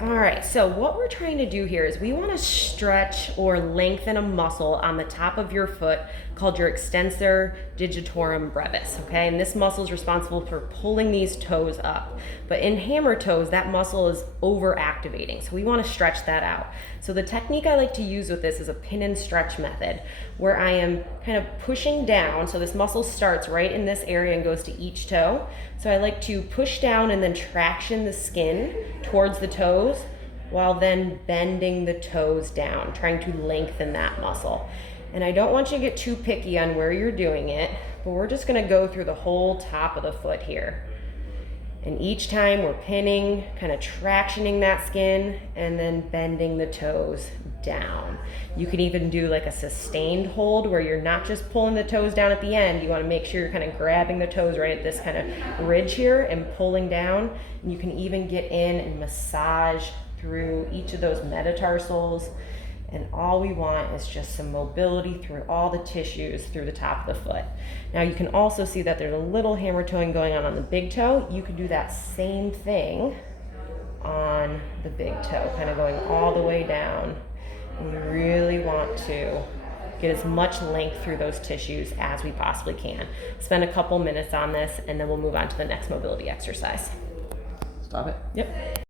All right, so what we're trying to do here is we want to stretch or lengthen a muscle on the top of your foot called your Extensor Digitorum Brevis, okay? And this muscle is responsible for pulling these toes up. But in hammer toes, that muscle is overactivating, so we want to stretch that out. So the technique I like to use with this is a pin and stretch method, where I am kind of pushing down, so this muscle starts right in this area and goes to each toe. So I like to push down and then traction the skin towards the toes while then bending the toes down, trying to lengthen that muscle. And I don't want you to get too picky on where you're doing it, but we're just gonna go through the whole top of the foot here. And each time we're pinning, kind of tractioning that skin, and then bending the toes down. You can even do like a sustained hold where you're not just pulling the toes down at the end. You want to make sure you're kind of grabbing the toes right at this kind of ridge here and pulling down. And you can even get in and massage through each of those metatarsals. And all we want is just some mobility through all the tissues through the top of the foot. Now you can also see that there's a little hammer toeing going on the big toe. You can do that same thing on the big toe, kind of going all the way down. And we really want to get as much length through those tissues as we possibly can. Spend a couple minutes on this, and then we'll move on to the next mobility exercise. Stop it. Yep.